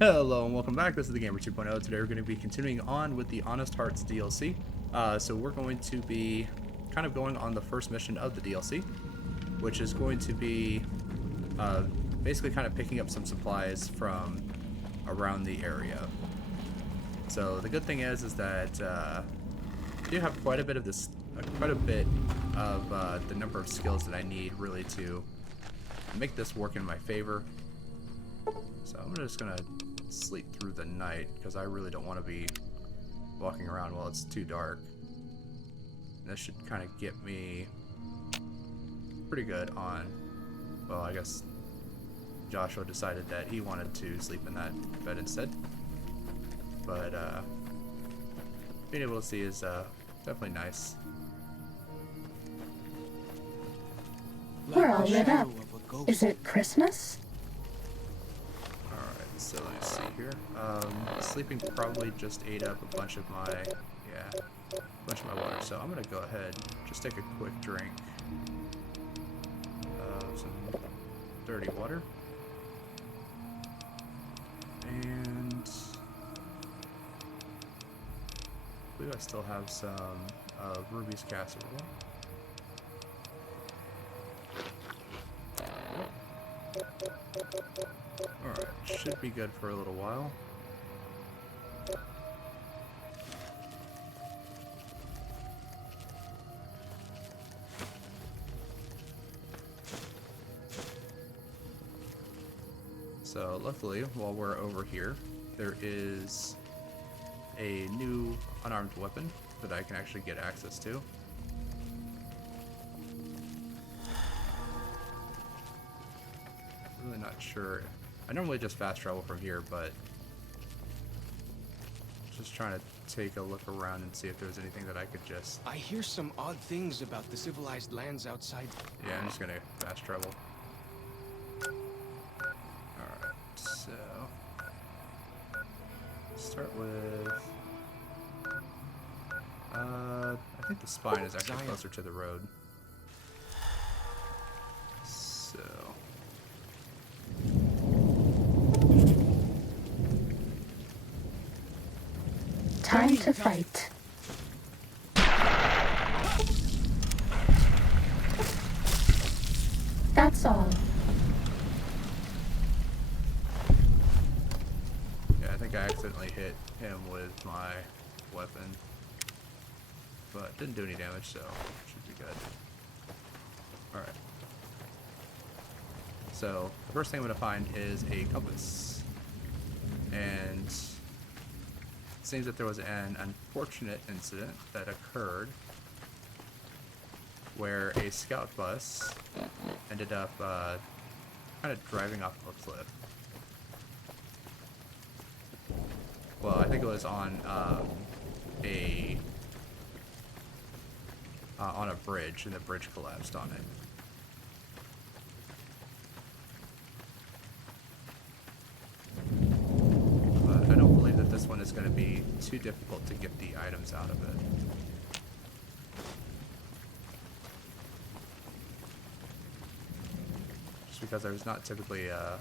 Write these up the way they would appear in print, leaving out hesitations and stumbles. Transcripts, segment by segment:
Hello and welcome back. This is the Gamer 2.0. Today we're going to be continuing on with the Honest Hearts DLC. So we're going to be kind of going on the first mission of the DLC, which is going to be basically kind of picking up some supplies from around the area. So the good thing is that I do have quite a bit of the number of skills that I need really to make this work in my favor. So I'm just gonna sleep through the night because I really don't want to be walking around while it's too dark. And this should kind of get me pretty good on, well, I guess Joshua decided that he wanted to sleep in that bed instead. But being able to see is definitely nice. We're all lit up. Is it Christmas? Alright, so let me see here. Sleeping probably just ate up a bunch of my water, so I'm gonna go ahead just take a quick drink of some dirty water. And I believe I still have some Ruby's casserole. Alright, should be good for a little while. So luckily, while we're over here, there is a new unarmed weapon that I can actually get access to. Really not sure. I normally just fast travel from here, but just trying to take a look around and see if there's anything that I could just... I hear some odd things about the civilized lands outside. Yeah, I'm just gonna fast travel. Alright, so... start with... I think the spine is actually closer to the road. So... Time to fight. That's all. Yeah, I think I accidentally hit him with my weapon. But didn't do any damage, so should be good. Alright. So, the first thing I'm going to find is a compass. And it seems that there was an unfortunate incident that occurred where a scout bus ended up kind of driving off of a cliff. Well, I think it was on a bridge, and the bridge collapsed on it. But I don't believe that this one is going to be too difficult to get the items out of it. Just because there's not typically a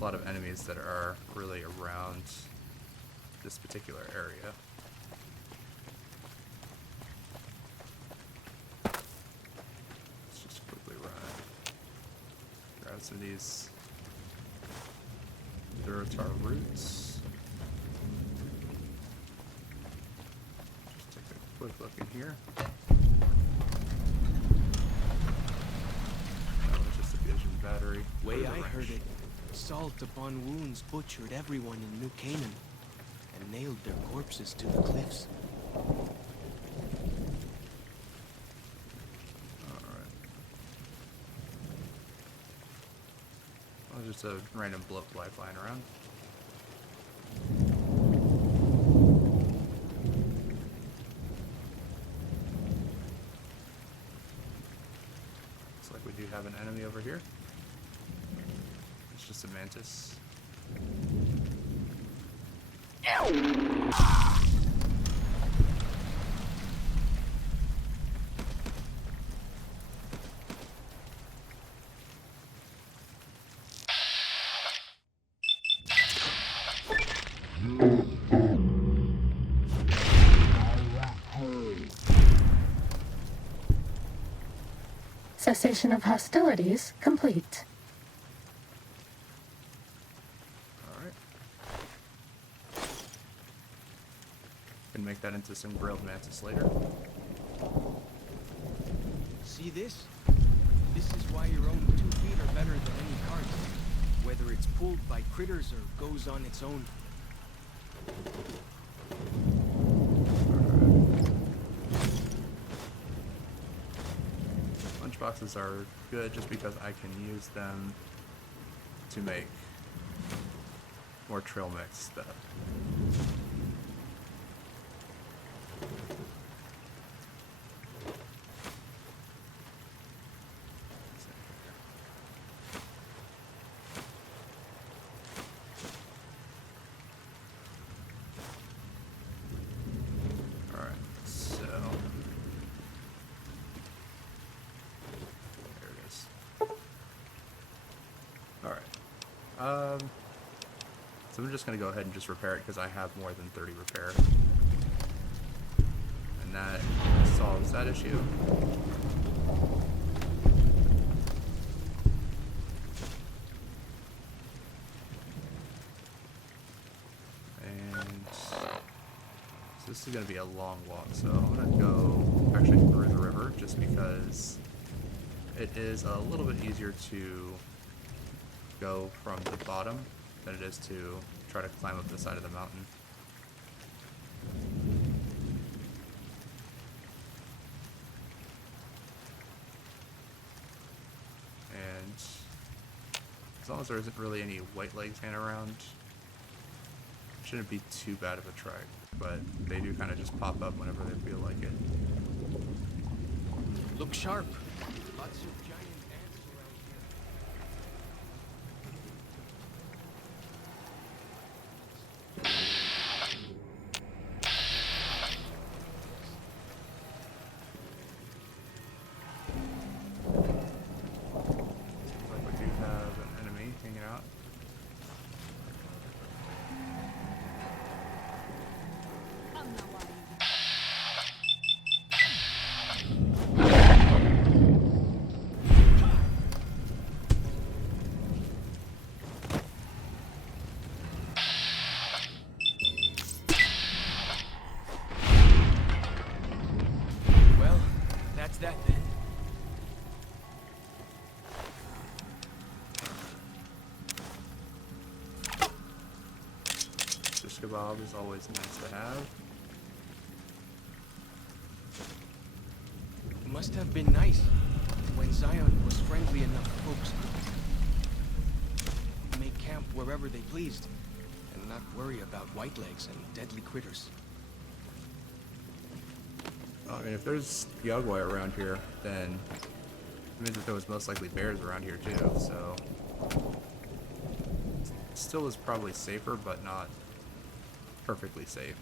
lot of enemies that are really around this particular area. Let's just quickly grab some of these Duratar roots. Just take a quick look in here. Oh, it's just a vision battery. Way I heard it, salt upon wounds butchered everyone in New Canaan and nailed their corpses to the cliffs. Just a random blip life lying around. Looks like we do have an enemy over here. It's just a mantis. Cessation of hostilities complete. Alright. Can make that into some grilled mantis later. See this? This is why your own 2 feet are better than any cart. Whether it's pulled by critters or goes on its own. Lunchboxes are good just because I can use them to make more trail mix stuff. So I'm just going to go ahead and just repair it because I have more than 30 repair. And that solves that issue. And so this is going to be a long walk, so I'm going to go actually through the river just because it is a little bit easier to go from the bottom than it is to try to climb up the side of the mountain. And as long as there isn't really any white legs hanging around, it shouldn't be too bad of a trek, but they do kind of just pop up whenever they feel like it. Look sharp. Lots of giant ants around here. That then. Shish kebab is always nice to have. It must have been nice when Zion was friendly enough folks to make camp wherever they pleased and not worry about white legs and deadly critters. I mean, if there's Yagwai around here, then it means that there was most likely bears around here too, so it still is probably safer, but not perfectly safe.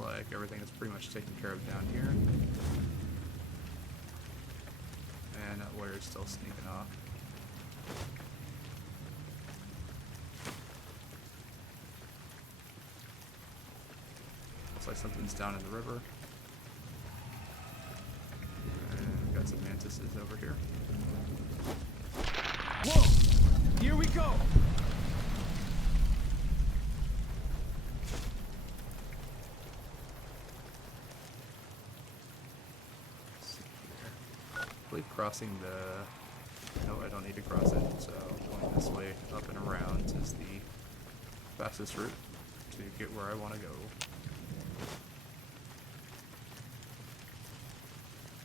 Like everything is pretty much taken care of down here. And that warrior's still sneaking off. Looks like something's down in the river. And we've got some mantises over here. Whoa! Here we go! Crossing the... No, I don't need to cross it, so going this way up and around is the fastest route to get where I want to go.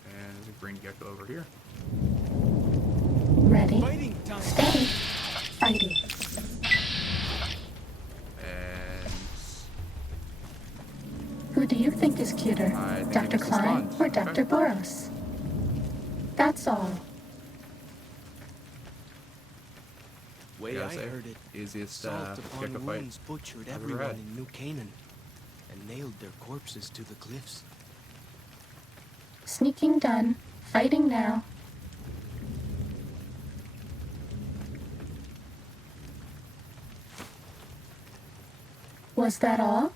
And there's a green gecko over here. Ready, Fighting time. steady, fighting. And... Who do you think is cuter, I think Dr. it's the Klein sponge. or Dr. Boros? That's all. way gotta I say, heard it, easiest salt upon gecko fight wounds butchered I've ever everyone had. in New Canaan and nailed their corpses to the cliffs. Sneaking done. Fighting now. Was that all?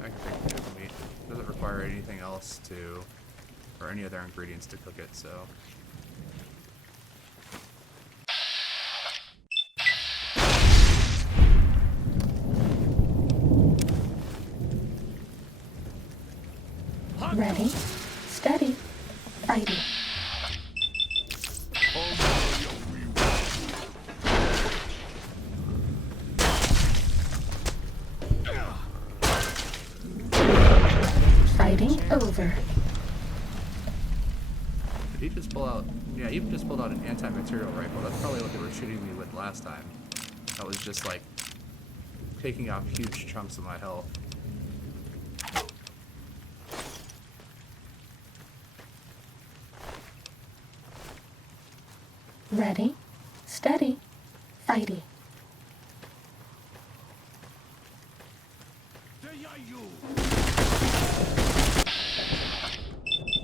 I can take the meat. Doesn't require anything else to, or any other ingredients to cook it, so. Ready, steady, fighting. Fighting over. Did he just pull out? Yeah, he just pulled out an anti-material rifle. That's probably what they were shooting me with last time. That was just like taking off huge chunks of my health. Ready, steady, fighting.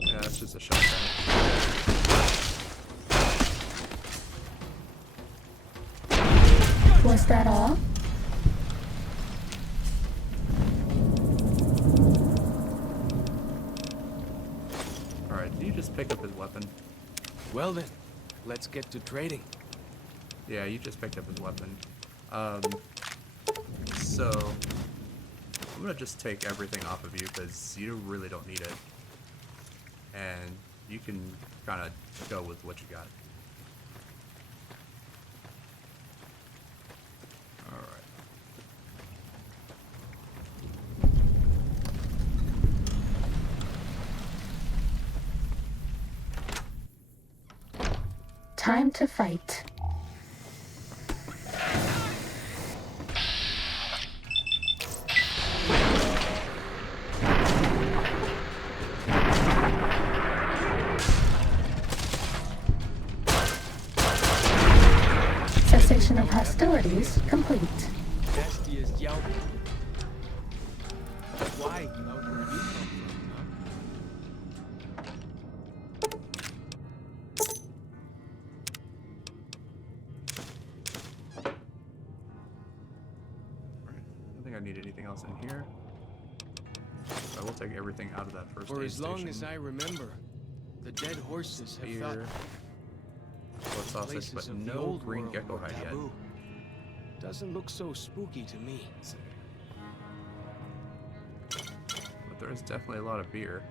Yeah, that's just a shotgun. Was that all? Alright, did you just pick up his weapon? Well then, let's get to trading. Yeah, you just picked up his weapon. So I'm gonna just take everything off of you because you really don't need it. And you can kind of go with what you got. Alright. Time to fight. Cessation of hostilities complete. Nastiest yelp. Why? Out where you come from, Alright. I don't think I need anything else in here. I will take everything out of that first For aid as long station. as I remember, the dead horses have felt Spear, blood sausage, places but of the no old green world gecko were hide yet. taboo. Doesn't look so spooky to me. Let's see. But there is definitely a lot of beer.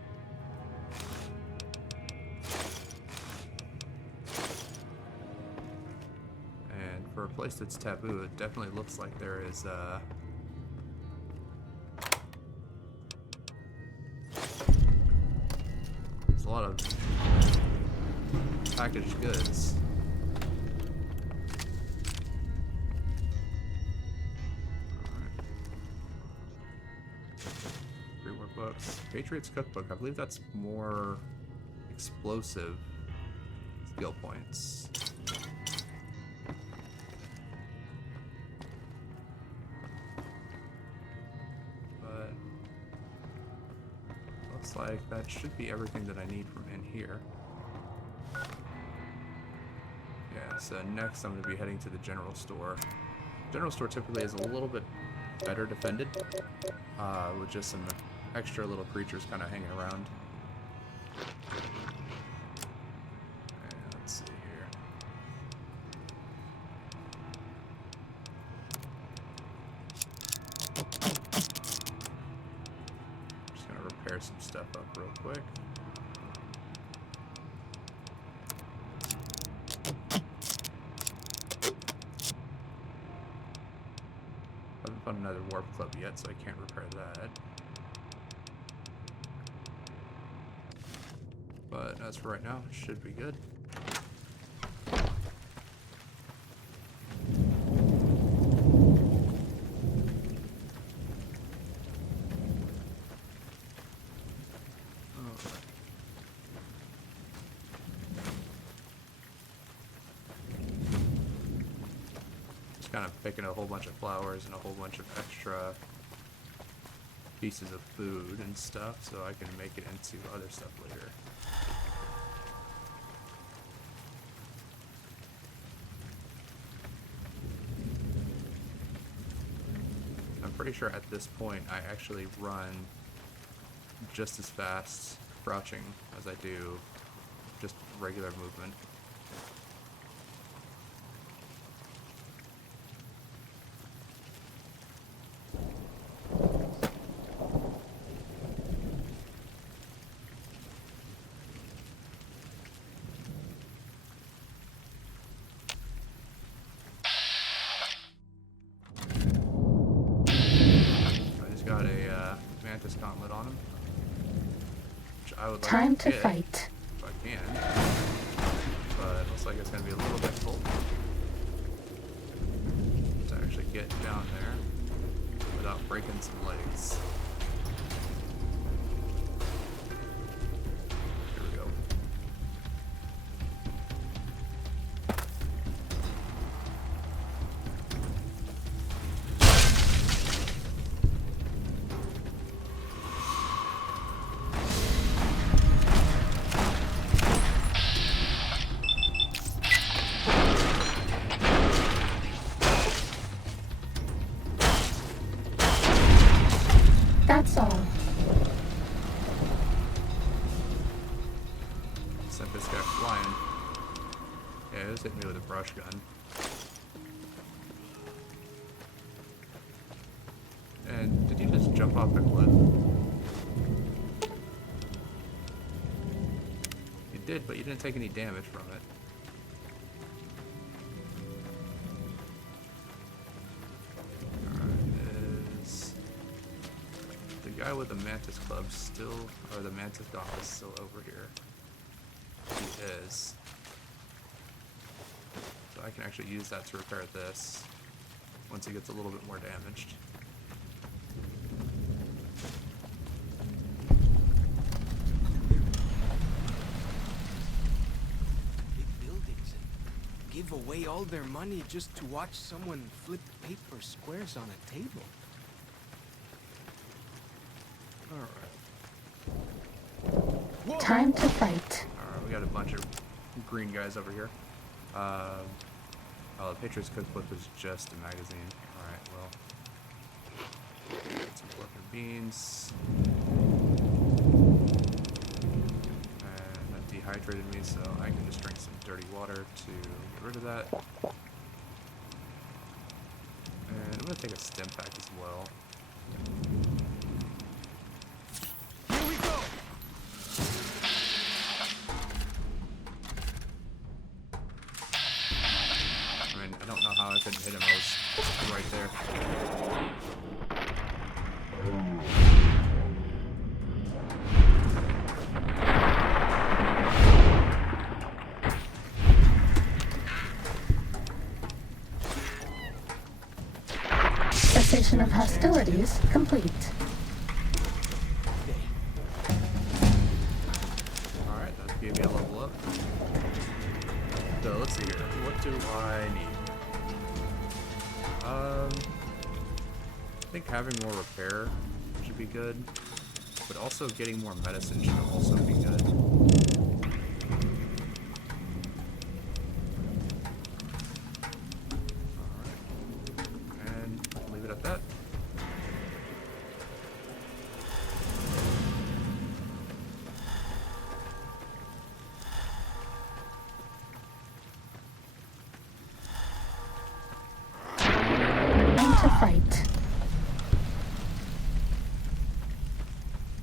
And for a place that's taboo, it definitely looks like there is there's a lot of packaged goods. Free workbooks. Patriot's Cookbook. I believe that's more explosive skill points. But looks like that should be everything that I need from in here. Yeah, so next I'm going to be heading to the general store. General store typically is a little bit better defended, with just some extra little creatures kind of hanging around. And let's see here. Just gonna repair some stuff up real quick. I haven't found another warp club yet, so I can't repair that. But as for right now, it should be good. just kind of picking a whole bunch of flowers and a whole bunch of extra pieces of food and stuff so I can make it into other stuff later. I'm pretty sure at this point I actually run just as fast crouching as I do just regular movement. Mantis gauntlet on him, which I would like Time to to get fight. if I can, but it looks like it's going to be a little difficult to actually get down there without breaking some legs. Here we go. That's all. Sent this guy flying. Yeah, it was hitting me with a brush gun. And did you just jump off the cliff? You did, but you didn't take any damage from it. The guy with the mantis club still, or the mantis gauntlet is still over here. He is. So I can actually use that to repair this once he gets a little bit more damaged. Big buildings and give away all their money just to watch someone flip paper squares on a table. Alright. Time to fight. Alright, we got a bunch of green guys over here. Oh, the Patriots Cookbook was just a magazine. Alright, well. Get some fluffy beans. And that dehydrated me, so I can just drink some dirty water to get rid of that. And I'm gonna take a stim pack as well. I couldn't hit him, I was right there. Cessation of hostilities complete. Alright, that gave me a level up. So let's see here. What do I need? I think having more repair should be good, but also getting more medicine should also be good. Alright, and leave it at that. Time to fight.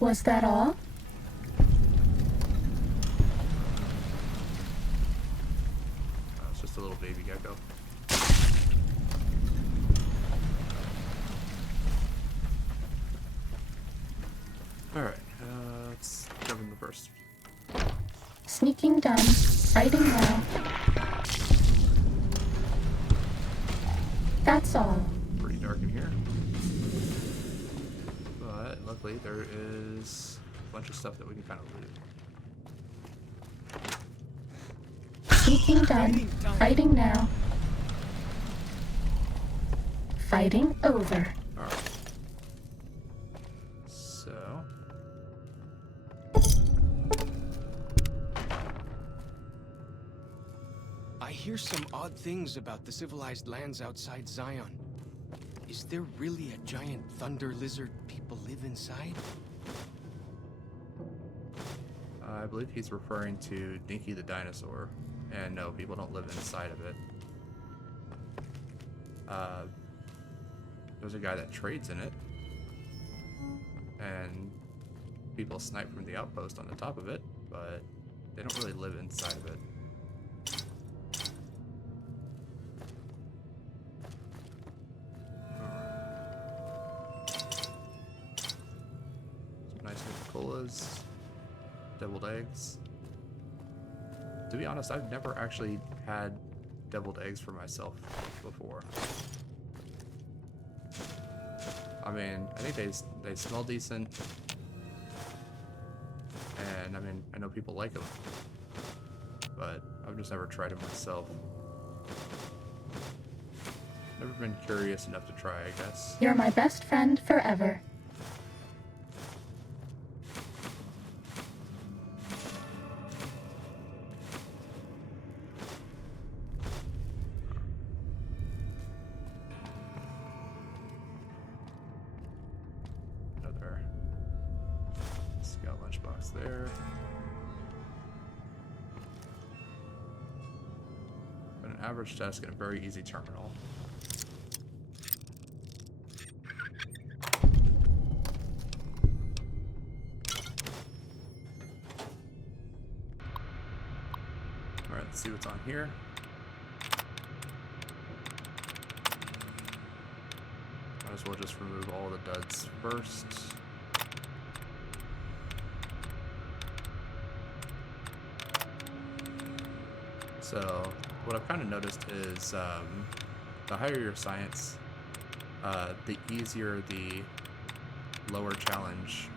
Was that all? It's just a little baby gecko. Alright, let's jump in the first. Sneaking done. Fighting now. That's all. Pretty dark in here. But luckily there is a bunch of stuff that we can kind of loot. Sneaking done. Fighting now. Fighting over. Alright. So. I hear some odd things about the civilized lands outside Zion. Is there really a giant thunder lizard people live inside? I believe he's referring to Dinky the dinosaur. And no, people don't live inside of it. There's a guy that trades in it. And people snipe from the outpost on the top of it, but they don't really live inside of it. Some nice Nuka-Colas. Deviled eggs. To be honest, I've never actually had deviled eggs for myself before. I mean, I think they smell decent, and I mean, I know people like them, but I've just never tried them myself. Never been curious enough to try, I guess. You're my best friend forever. Another scout lunchbox there. But an average desk and a very easy terminal. Alright, let's see what's on here. Might as well just remove all the duds first. So, what I've kind of noticed is the higher your science, the easier the lower challenge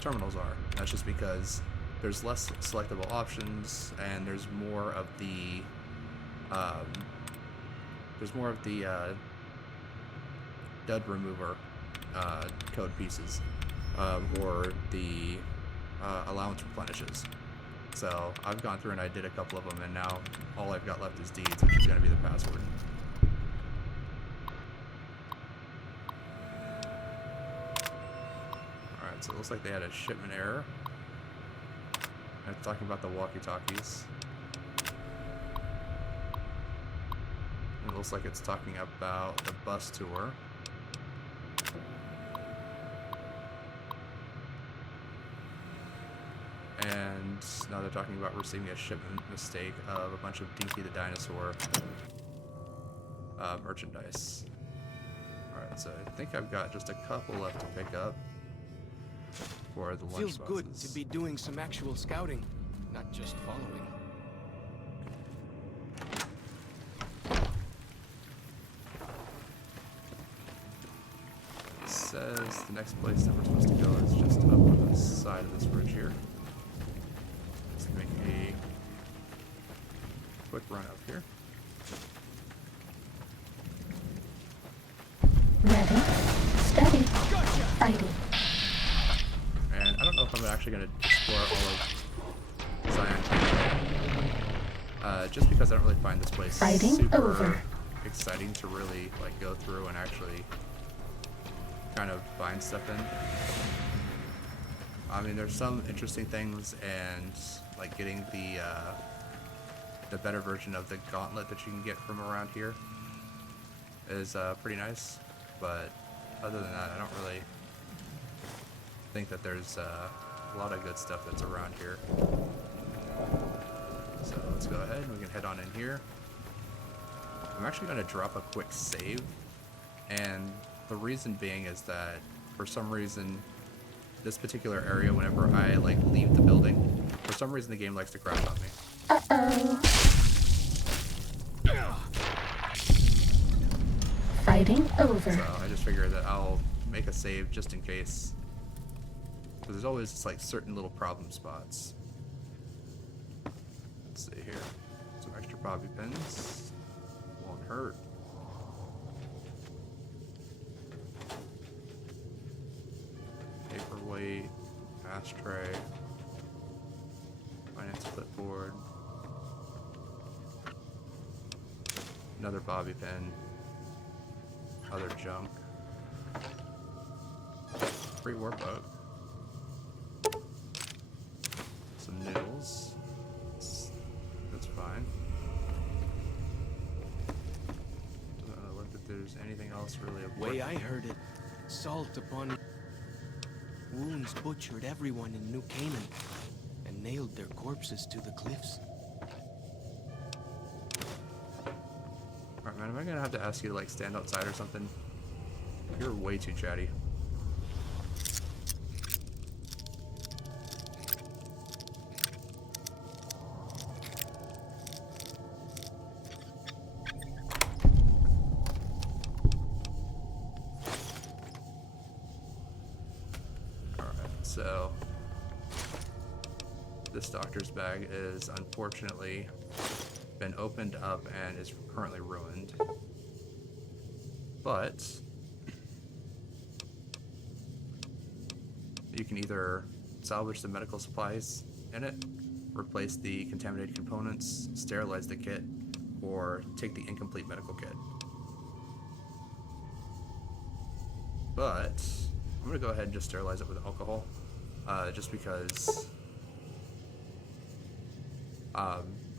terminals are. That's just because there's less selectable options, and there's more of the dud remover code pieces, or the allowance replenishes. So I've gone through and I did a couple of them, and now all I've got left is deeds, which is going to be the password. Alright, so it looks like they had a shipment error. I'm talking about the walkie-talkies. It looks like it's talking about the bus tour. And now they're talking about receiving a shipment mistake of a bunch of Dinky the Dinosaur merchandise. Alright, so I think I've got just a couple left to pick up for the lunch Feels good boxes. to be doing some actual scouting, not just following. It says the next place that we're supposed to go is just up on the side of this bridge here. Let's make a quick run up here. Ready, steady, Gotcha! fighting. And I don't know if I'm actually going to explore all of Zion, just because I don't really find this place Fighting super over. exciting to really like go through and actually kind of find stuff in. I mean, there's some interesting things, and like getting the better version of the gauntlet that you can get from around here is pretty nice. But other than that, I don't really think that there's a lot of good stuff that's around here. So let's go ahead and we can head on in here. I'm actually going to drop a quick save, and the reason being is that for some reason this particular area, whenever I like leave the building, for some reason the game likes to crash on me. Uh-oh. Fighting over. So I just figured that I'll make a save just in case, because there's always just like certain little problem spots. Let's see here. Some extra bobby pins. Won't hurt. ashtray, finance clipboard, another bobby pin, other junk, free workbook, some noodles. That's fine. Doesn't look that there's anything else really of Way worth. I heard it, salt upon wounds butchered everyone in New Canaan and nailed their corpses to the cliffs. Alright, man, am I gonna have to ask you to, like, stand outside or something? You're way too chatty. Alright, so this doctor's bag is unfortunately been opened up and is currently ruined. But you can either salvage the medical supplies in it, replace the contaminated components, sterilize the kit, or take the incomplete medical kit. But I'm gonna go ahead and just sterilize it with alcohol, just because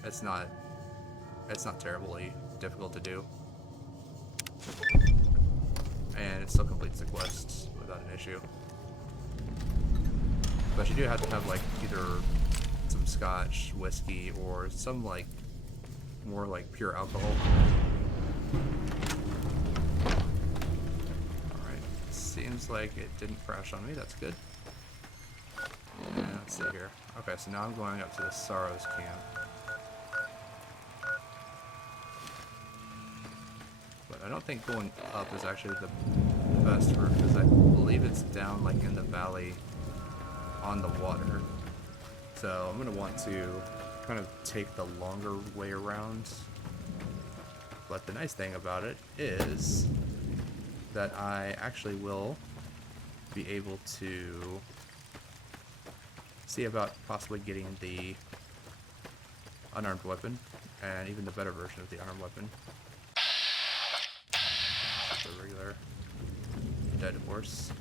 it's not terribly difficult to do, and it still completes the quest without an issue. But you do have to have, like, either some scotch, whiskey, or some, like, more like pure alcohol. Alright, seems like it didn't crash on me, that's good. And let's see here. Okay, so now I'm going up to the Sorrows camp. But I don't think going up is actually the best route, because I believe it's down, like, in the valley on the water. So I'm going to want to kind of take the longer way around. But the nice thing about it is that I actually will be able to see about possibly getting the unarmed weapon, and even the better version of the unarmed weapon. Just a regular dead horse.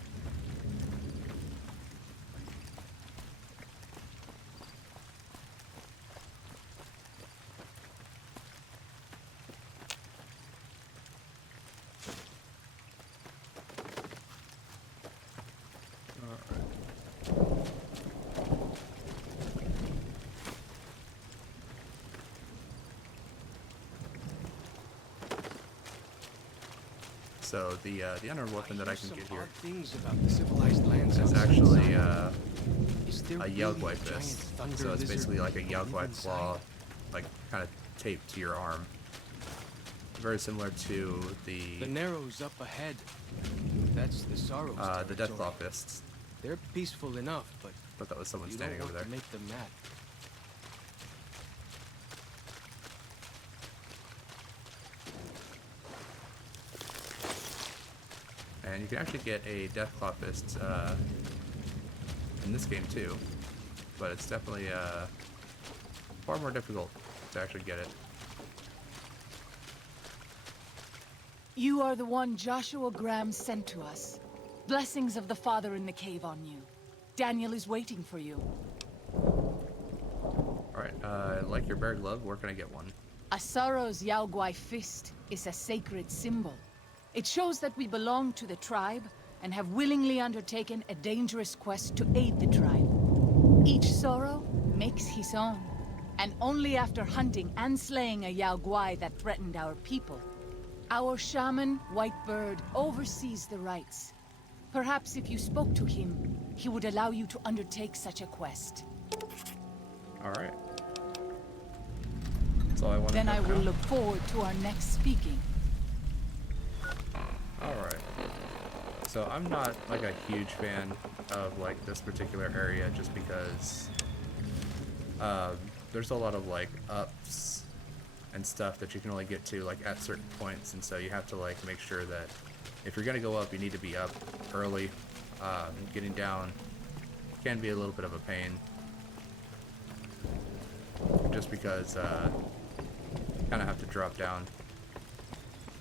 So the unarmed weapon that I can get here Things about the civilized lands is outside actually Zion. Is there a really Yogwai a fist. giant thunder So it's lizard basically like a that can Yogwai live claw, inside? like kind of taped to your arm. Very similar to The the Narrows up ahead. That's the Sorrows the territory. Deathclaw fists. They're peaceful enough, but Thought that was someone you standing don't over want there. to make them mad. And you can actually get a Deathclaw fist in this game too, but it's definitely far more difficult to actually get it. You are the one Joshua Graham sent to us. Blessings of the Father in the cave on you. Daniel is waiting for you. Alright, like your bear glove, where can I get one? A Sorrow's Yaogwai fist is a sacred symbol. It shows that we belong to the tribe and have willingly undertaken a dangerous quest to aid the tribe. Each Sorrow makes his own, and only after hunting and slaying a Yaogwai that threatened our people. Our shaman, Whitebird, oversees the rites. Perhaps if you spoke to him, he would allow you to undertake such a quest. Alright. That's all I want to Then know I will now. look forward to our next speaking. Alright. So I'm not like a huge fan of like this particular area just because there's a lot of like ups and stuff that you can only get to like at certain points, and so you have to like make sure that if you're gonna go up, you need to be up early. Getting down can be a little bit of a pain. Just because kind of have to drop down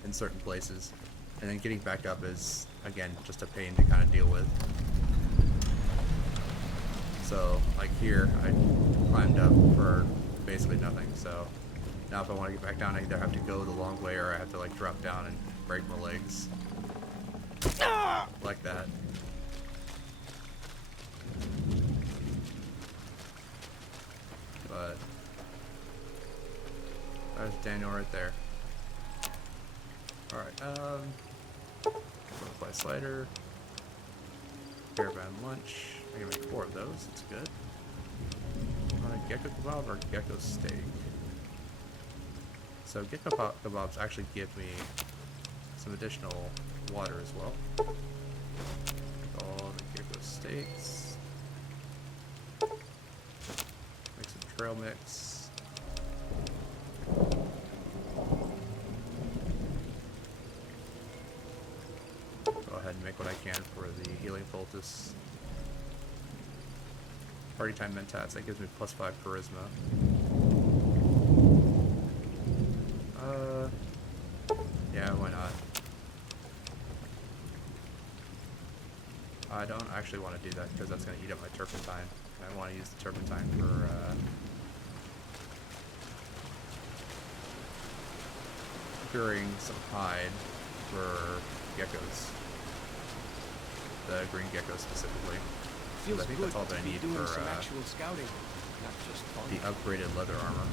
in certain places. And then getting back up is, again, just a pain to kind of deal with. So, like here, I climbed up for basically nothing. So, now if I want to get back down, I either have to go the long way or I have to, like, drop down and break my legs. Like that. But there's Daniel right there. Alright, butterfly slider, caravan lunch. I can make 4 of those, that's good. Gecko kebab or gecko steak? So gecko kebabs actually give me some additional water as well. All the gecko steaks. Make some trail mix. Go ahead and make what I can for the healing poultice. Party time mentats, that gives me +5 charisma. Yeah, why not? I don't actually want to do that because that's going to eat up my turpentine. I want to use the turpentine for curing some hide for geckos. The green geckos specifically. Feels I think good that's all that I to be need doing for some actual scouting, not just fun. the upgraded leather armor.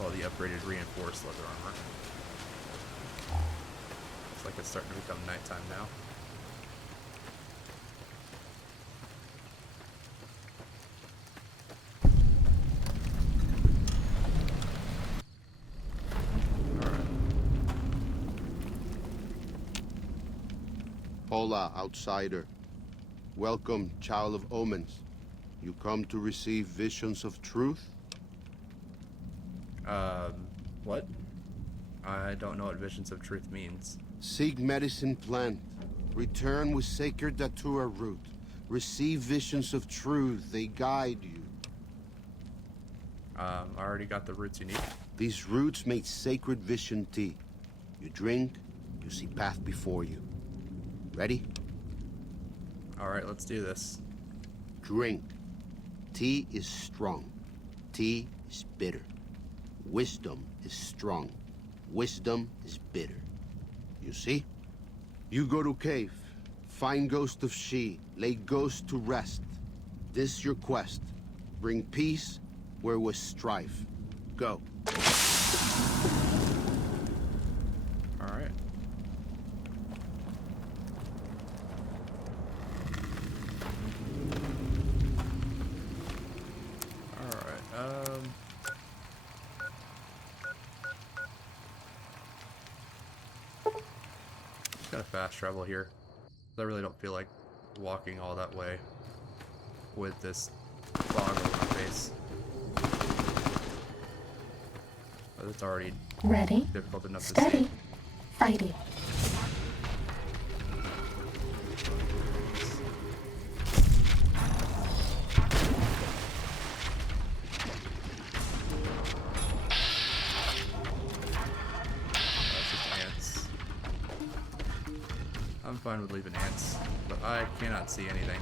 Oh, the upgraded reinforced leather armor. Looks like it's starting to become nighttime now. Hola, outsider. Welcome, child of omens. You come to receive visions of truth? What? I don't know what visions of truth means. Seek medicine plant. Return with sacred datura root. Receive visions of truth. They guide you. I already got the roots you need. These roots make sacred vision tea. You drink, you see path before you. Ready? Alright, let's do this. Drink. Tea is strong. Tea is bitter. Wisdom is strong. Wisdom is bitter. You see? You go to cave. Find ghost of she. Lay ghost to rest. This your quest. Bring peace where was strife. Go. Alright. Just gotta fast travel here. I really don't feel like walking all that way with this fog over my face. But it's already Ready, difficult enough to steady, see. fighting. I'm fine with leaving ants, but I cannot see anything.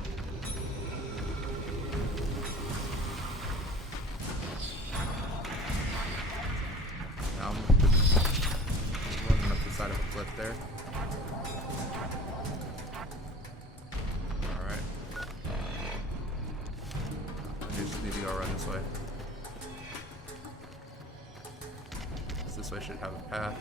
Now I'm running up the side of a cliff there. Alright. I just need to go around this way. This way should have a path.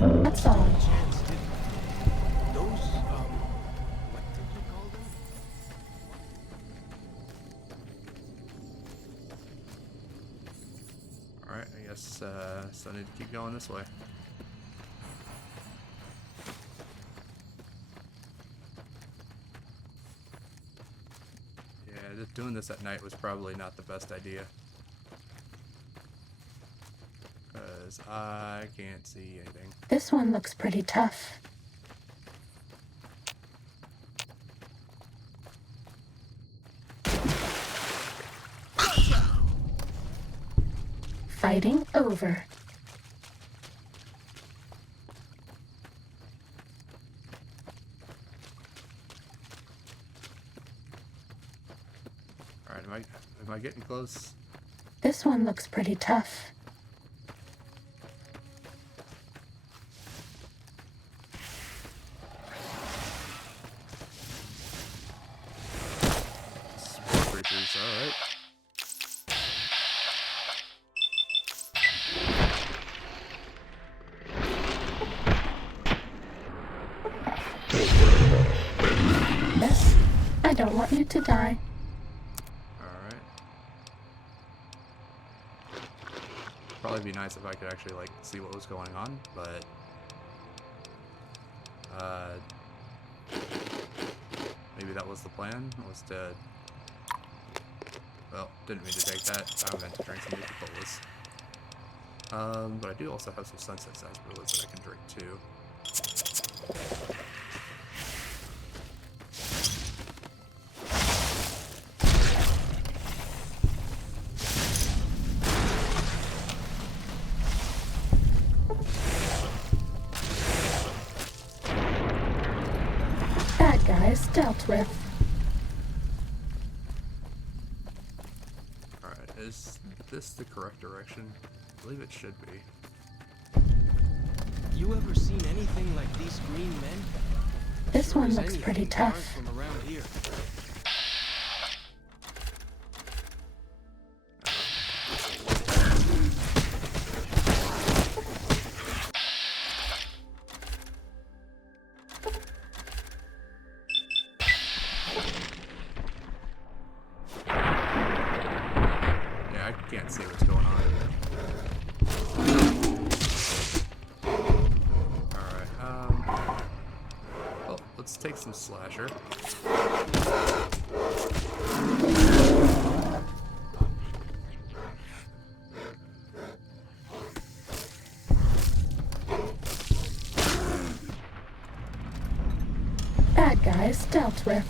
That's all. Chance did those what did you call them? Alright, I guess so I need to keep going this way. Yeah, just doing this at night was probably not the best idea. Because I can't see anything. This one looks pretty tough. Fighting over. Alright, am I getting close? This one looks pretty tough. Spore creatures, alright. Yes, I don't want you to die. Alright. Probably be nice if I could actually, like, see what was going on, but... maybe that was the plan, was to... Well, didn't mean to take that. I meant to drink some Nuka-Colas. But I do also have some Sunset Sarsaparillas that I can drink, too. Bad guys dealt with. Alright, is this the correct direction? I believe it should be. You ever seen anything like these green men? This Sure one as looks anything pretty they tough. aren't from around here. Yeah, I can't see what's going on. Alright, well, let's take some slasher. Bad guys dealt with.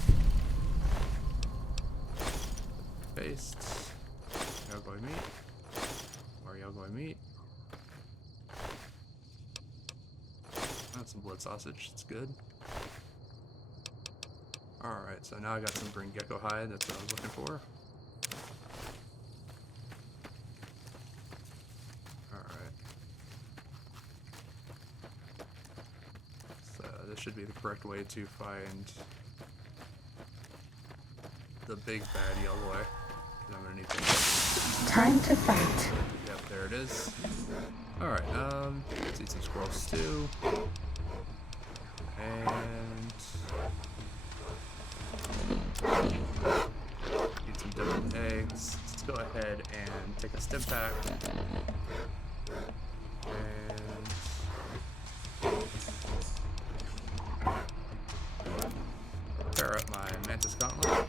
Paste. Y'all going meat. Or y'all going meat. That's some blood sausage, it's good. Alright, so now I got some green gecko hide, that's what I was looking for. Alright. So this should be the correct way to find the big bad yellow boy. 'Cause I'm gonna need to... Time to fight. Yep, there it is. Alright, let's eat some squirrel stew. And... eat some deviled eggs. Let's go ahead and take a stim pack. And... pair up my mantis gauntlet.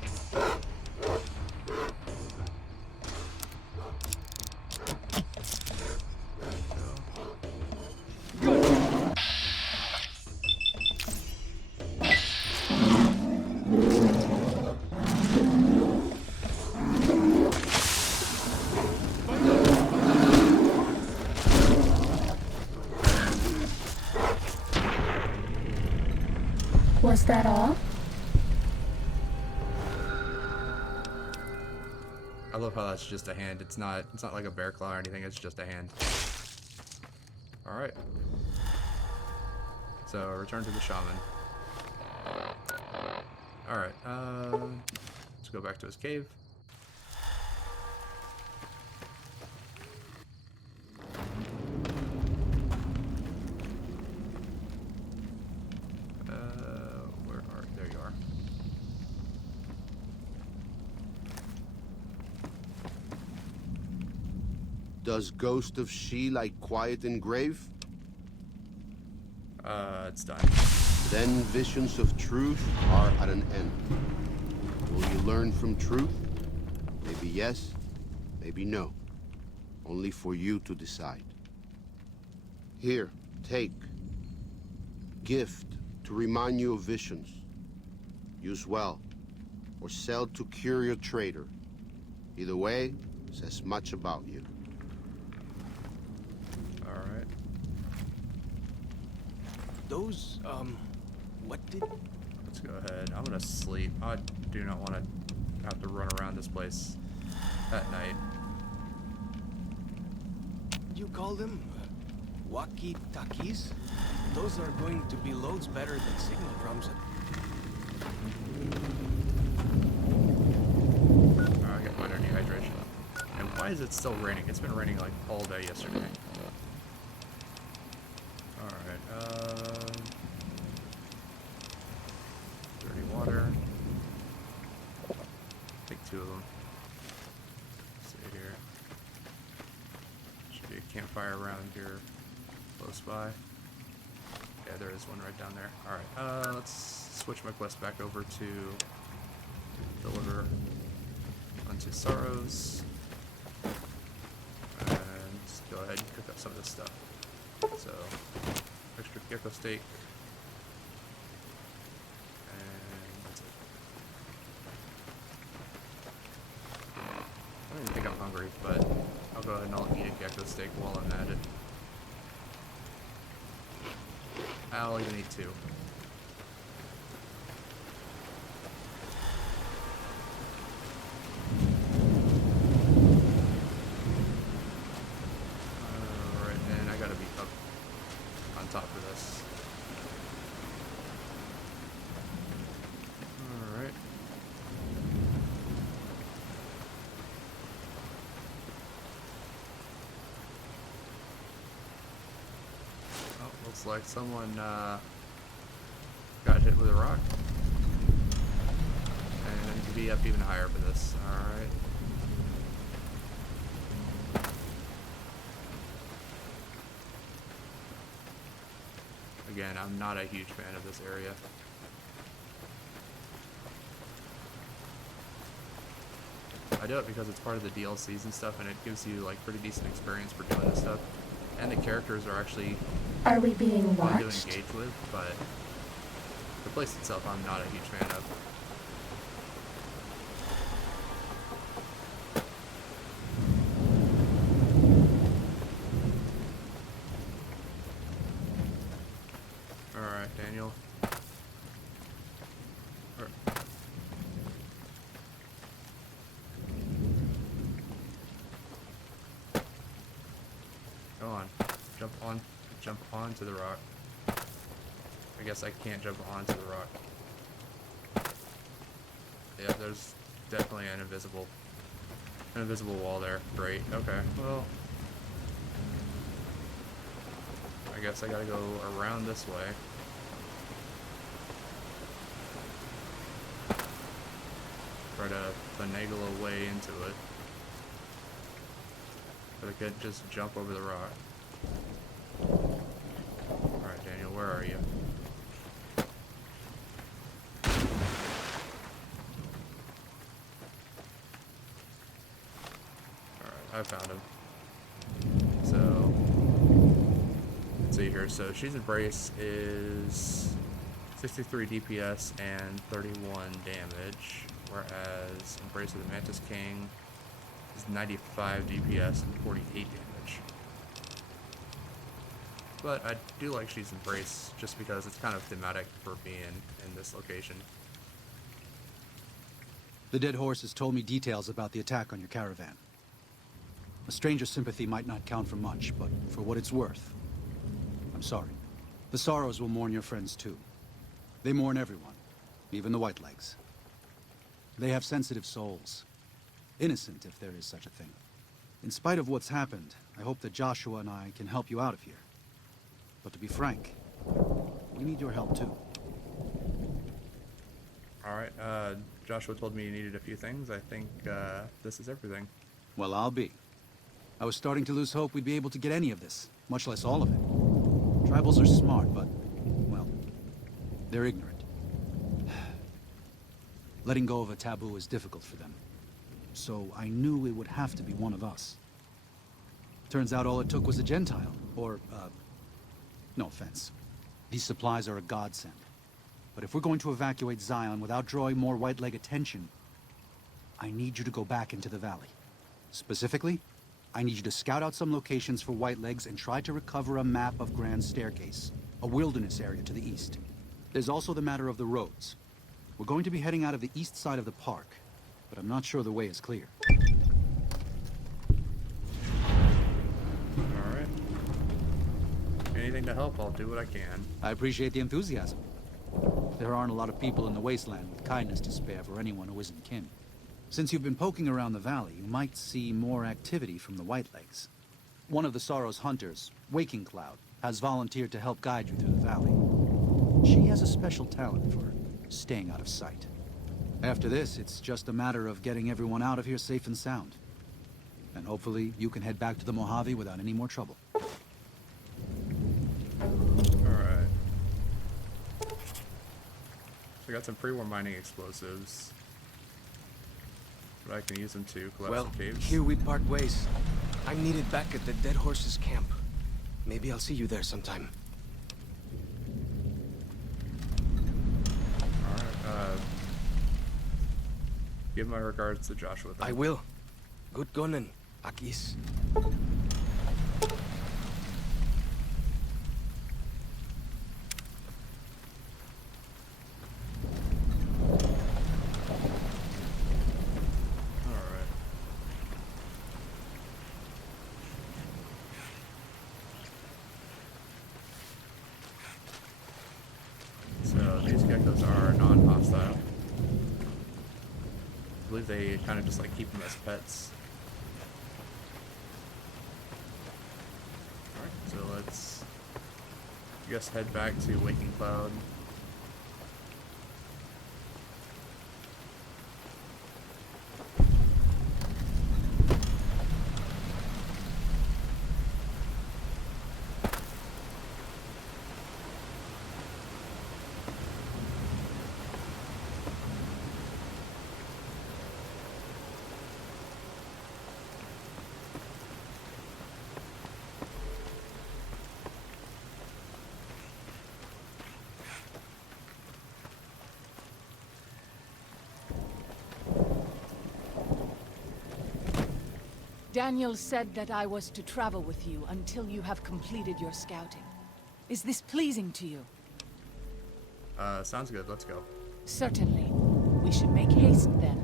Was that all? I love how that's just a hand. It's not like a bear claw or anything, it's just a hand. Alright. So return to the shaman. Alright, let's go back to his cave. There you are. Does Ghost of She like quiet and grave? It's done. Then visions of truth are at an end. Will you learn from truth? Maybe yes, maybe no. Only for you to decide. Here, take. Gift to remind you of visions. Use well, or sell to curious trader. Either way, says much about you. Alright. Those, what did... Let's go ahead. I'm gonna sleep. I do not want to have to run around this place at night. You call them? Walkie-talkies? Those are going to be loads better than signal drums. I got minor dehydration. And why is it still raining? It's been raining like all day yesterday. Alright, dirty water. Take 2 of them. Let's see here. Should be a campfire around here close by. Yeah, there is one right down there. Alright, let's switch my quest back over to deliver unto sorrows. And just go ahead and cook up some of this stuff. So, extra gecko steak. And that's it. I don't even think I'm hungry, but I'll go ahead and I'll eat a gecko steak while I'm at it. I'll even eat 2. Alright, and I gotta be up on top of this. Alright. Oh, looks like someone got hit with a rock. And I need to be up even higher for this. Alright. Again, I'm not a huge fan of this area. I do it because it's part of the DLCs and stuff, and it gives you like pretty decent experience for doing this stuff. And the characters are actually Are we being fun to watched? engage with, but the place itself I'm not a huge fan of. Alright, Daniel. Go on. Jump onto the rock. I guess I can't jump onto the rock. Yeah, there's definitely an invisible wall there. Great. Okay. Well, I guess I gotta go around this way. Try to finagle a way into it. But I could just jump over the rock. Alright, Daniel, where are you? Alright, I found him. So, let's see here. So, She's Embrace is 63 DPS and 31 damage, whereas Embrace of the Mantis King is 95 DPS and 48 damage. But I do like She's Embrace just because it's kind of thematic for being in this location. The dead horse has told me details about the attack on your caravan. A stranger's sympathy might not count for much, but for what it's worth, I'm sorry. The Sorrows will mourn your friends too. They mourn everyone, even the Whitelegs. They have sensitive souls. Innocent, if there is such a thing. In spite of what's happened, I hope that Joshua and I can help you out of here. But to be frank, we need your help too. Alright, Joshua told me you needed a few things. I think this is everything. Well, I'll be. I was starting to lose hope we'd be able to get any of this, much less all of it. Tribals are smart, but, well, they're ignorant. Letting go of a taboo is difficult for them. So I knew it would have to be one of us. Turns out all it took was a Gentile, or, No offense. These supplies are a godsend. But if we're going to evacuate Zion without drawing more White Leg attention, I need you to go back into the valley. Specifically, I need you to scout out some locations for White Legs and try to recover a map of Grand Staircase, a wilderness area to the east. There's also the matter of the roads. We're going to be heading out of the east side of the park, but I'm not sure the way is clear. Alright. Anything to help, I'll do what I can. I appreciate the enthusiasm. There aren't a lot of people in the wasteland with kindness to spare for anyone who isn't kin. Since you've been poking around the valley, you might see more activity from the Whitelegs. One of the Sorrow's hunters, Waking Cloud, has volunteered to help guide you through the valley. She has a special talent for staying out of sight. After this, it's just a matter of getting everyone out of here safe and sound. And hopefully, you can head back to the Mojave without any more trouble. Alright. So we got some pre-war mining explosives. But I can use them to collapse Well, the caves. here we part ways. I'm needed back at the Dead Horses camp. Maybe I'll see you there sometime. Alright, give my regards to Joshua then. I will. Good gunning, Akis. Alright. So these geckos are non-hostile. I believe they kind of just like keep them as pets. Alright, so let's, I guess, head back to Waking Cloud. Daniel said that I was to travel with you until you have completed your scouting. Is this pleasing to you? Sounds good, let's go. Certainly. We should make haste then.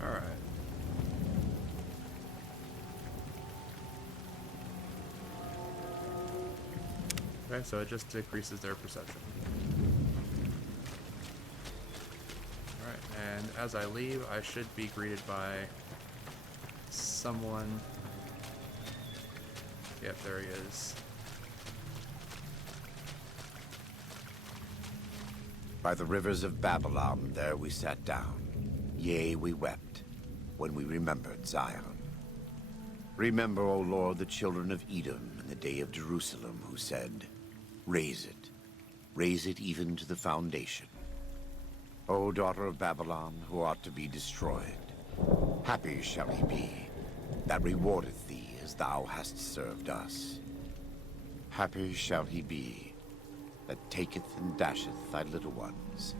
Alright. Okay, so it just decreases their perception. Alright, and as I leave, I should be greeted by someone. Yep, there he is. By the rivers of Babylon, there we sat down. Yea, we wept, when we remembered Zion. Remember, O Lord, the children of Edom in the day of Jerusalem, who said, raise it even to the foundation. O daughter of Babylon, who ought to be destroyed, happy shall he be, that rewardeth thee as thou hast served us. Happy shall he be, that taketh and dasheth thy little ones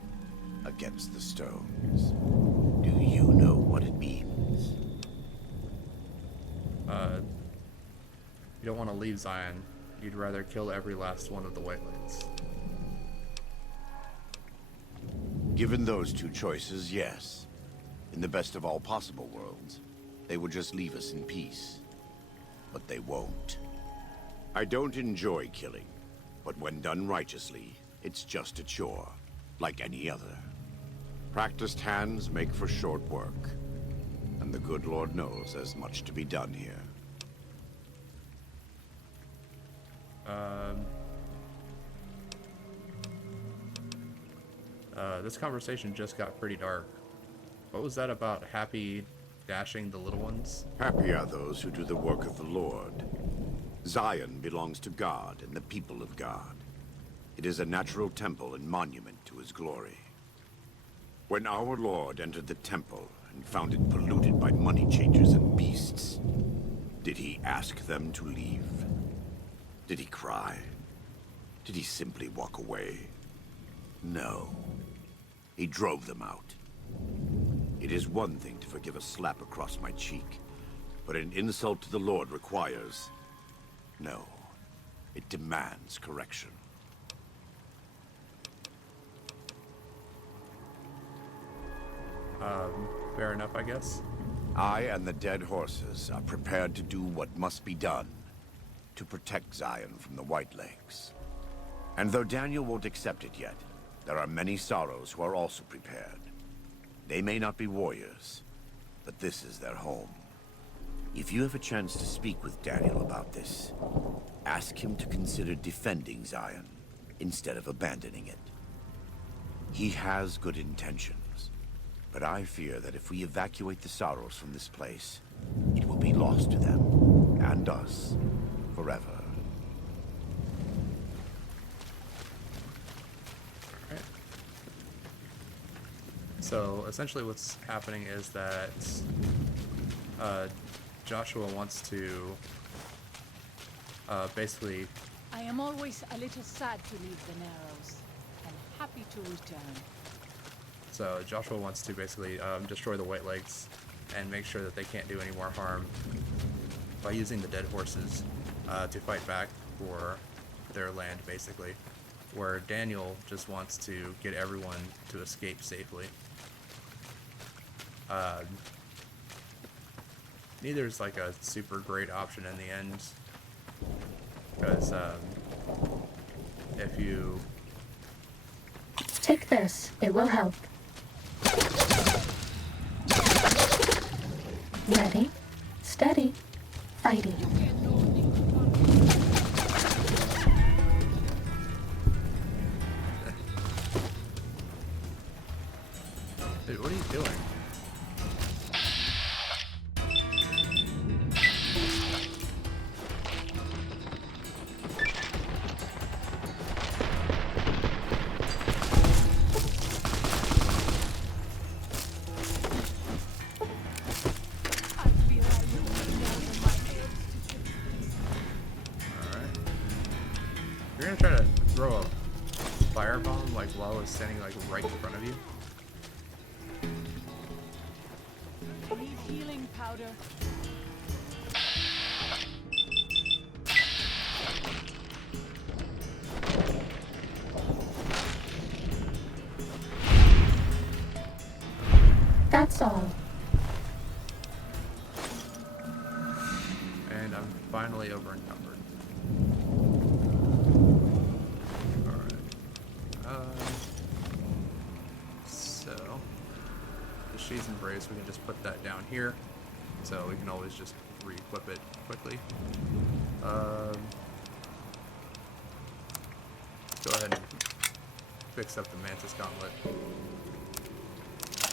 against the stones. Do you know what it means? You don't want to leave Zion. You'd rather kill every last one of the Whitelings. Given those two choices, yes. In the best of all possible worlds, they would just leave us in peace. But they won't. I don't enjoy killing, but when done righteously, it's just a chore, like any other. Practiced hands make for short work, and the good Lord knows there's much to be done here. This conversation just got pretty dark. What was that about Happy dashing the little ones? Happy are those who do the work of the Lord. Zion belongs to God and the people of God. It is a natural temple and monument to his glory. When our Lord entered the temple and found it polluted by money changers and beasts, did he ask them to leave? Did he cry? Did he simply walk away? No. He drove them out. It is one thing to forgive a slap across my cheek, but an insult to the Lord requires... No. It demands correction. Fair enough, I guess. I and the dead horses are prepared to do what must be done to protect Zion from the White Lakes. And though Daniel won't accept it yet, there are many sorrows who are also prepared. They may not be warriors, but this is their home. If you have a chance to speak with Daniel about this, ask him to consider defending Zion instead of abandoning it. He has good intentions, but I fear that if we evacuate the sorrows from this place, it will be lost to them and us forever. Alright. So essentially what's happening is that Joshua wants to basically... I am always a little sad to leave the Narrows, and happy to return. So Joshua wants to basically destroy the White Lakes and make sure that they can't do any more harm by using the dead horses to fight back for their land, basically. Where Daniel just wants to get everyone to escape safely. Neither is like a super great option in the end, because if you... Take this. It will help. Ready, steady, fighting. Dude, what are you doing? You're gonna try to throw a firebomb like while I was standing like right in front of you? I need healing powder. That's all. And I'm finally over encumbered. So the Sheath's Embrace, we can just put that down here, so we can always just re-equip it quickly. Go ahead and fix up the Mantis Gauntlet,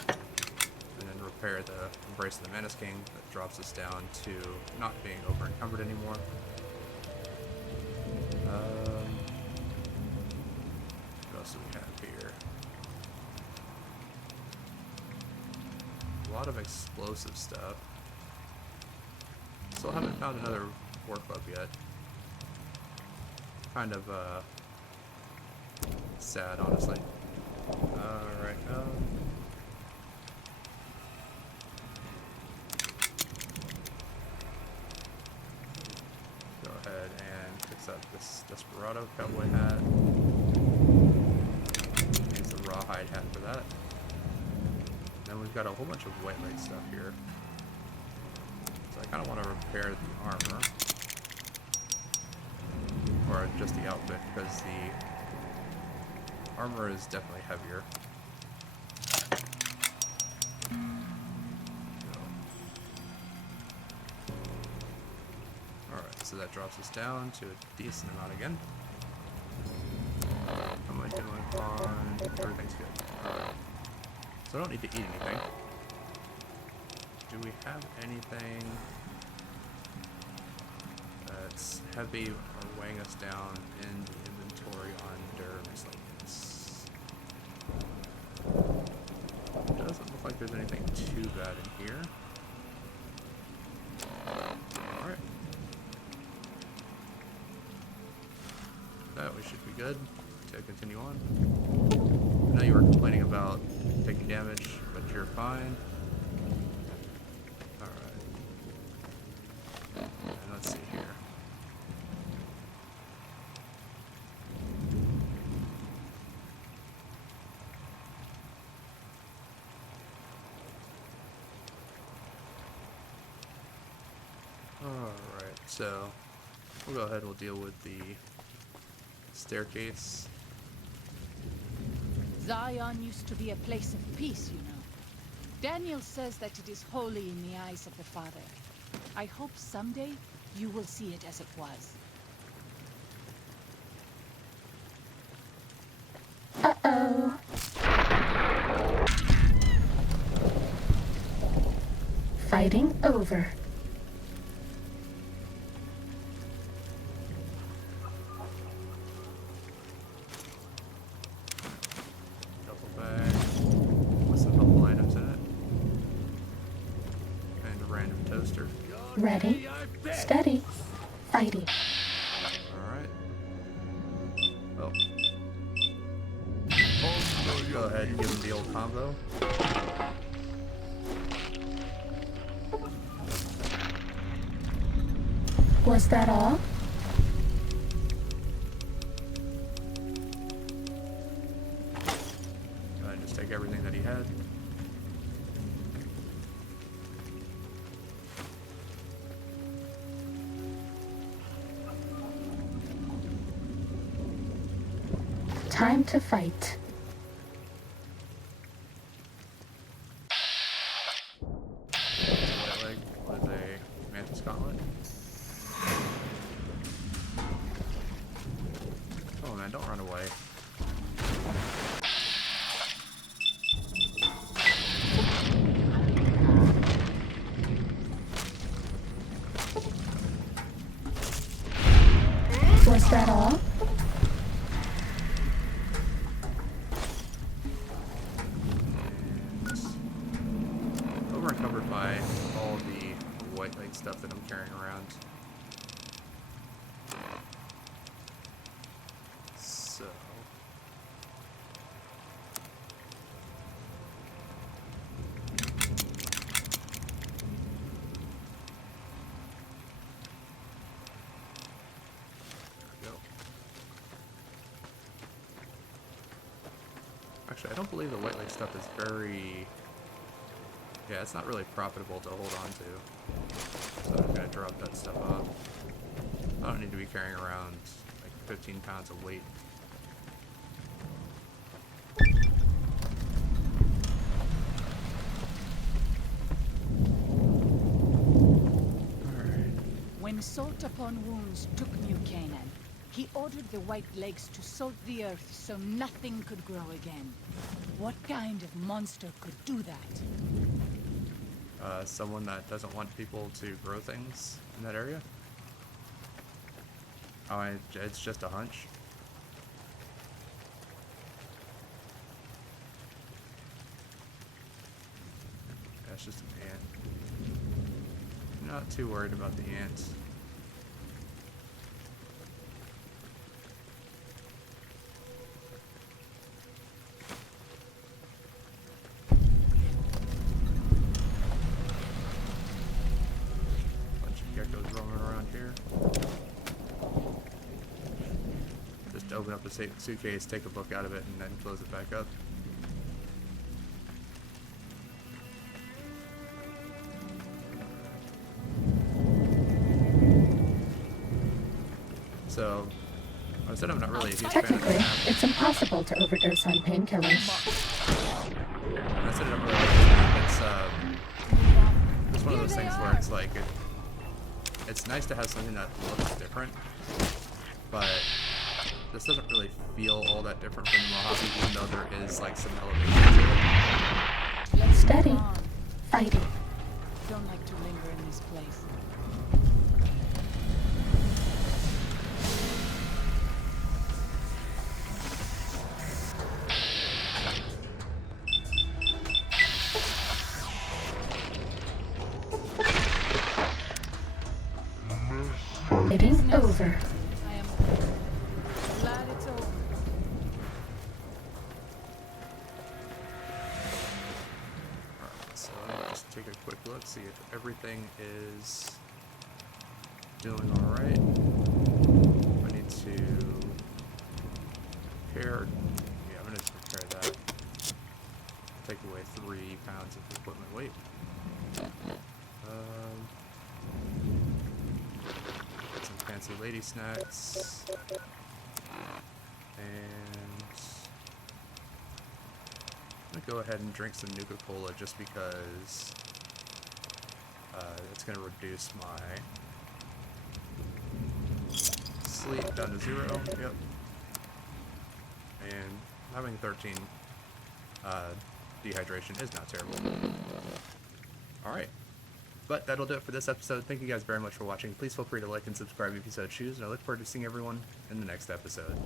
and then repair the Embrace of the Menace King. That drops us down to not being over encumbered anymore. What else do we have here? A lot of explosive stuff. Still haven't found another war club yet. Kind of sad, honestly. Alright, go ahead and fix up this Desperado cowboy hat. Use the rawhide hat for that. Then we've got a whole bunch of White Lake stuff here. So I kind of want to repair the armor. Or just the outfit, because the armor is definitely heavier. Alright, so that drops us down to a decent amount again. How am I doing on... Everything's good. Alright. So I don't need to eat anything. Do we have anything that's heavy or weighing us down in the inventory under miscellaneous? Doesn't look like there's anything too bad in here. Alright. we should be good to continue on. I know you were complaining about taking damage, but you're fine. Alright. And let's see here. Alright, so we'll go ahead and we'll deal with the staircase. Zion used to be a place of peace, you know. Daniel says that it is holy in the eyes of the Father. I hope someday you will see it as it was. Uh-oh. Fighting over. Duffel bag with some helpful items in it. And a random toaster. Ready, steady, fighting. Alright. Oh. Go ahead and give him the old combo. Was that all? Go ahead and just take everything that he had. Time to fight. White leg with a mantis gauntlet. Come on, man, don't run away. Was that all? And over encumbered by all the white light stuff that I'm carrying around. So there we go. Actually, I don't believe the white light stuff is very... Yeah, it's not really profitable to hold on to. So I'm gonna drop that stuff off. I don't need to be carrying around like 15 pounds of weight. Alright. When Salt Upon Wounds took New Canaan, he ordered the White Legs to salt the earth so nothing could grow again. What kind of monster could do that? Someone that doesn't want people to grow things in that area. Oh, it's just a hunch. That's just an ant. Not too worried about the ants. Bunch of geckos roaming around here. Just open up the suitcase, take a book out of it, and then close it back up. So, I said I'm not really a huge fan of Technically, the map. it's impossible to overdose on painkillers. I said I don't really like this map. It's one of those things where it's like it's nice to have something that looks different, but this doesn't really feel all that different from the Mojave, even though there is like some elevation to it. Let's Steady. move on. Fighting. Don't like to linger in this place. Fighting over. I am glad everything is doing alright. I need to repair. Yeah, I'm going to repair that. Take away 3 pounds of equipment weight. Get some fancy lady snacks. And I'm going to go ahead and drink some Nuka-Cola just because it's going to reduce my sleep down to 0. Yep. And having 13 dehydration is not terrible. Alright. But that'll do it for this episode. Thank you guys very much for watching. Please feel free to like and subscribe if you so choose, and I look forward to seeing everyone in the next episode.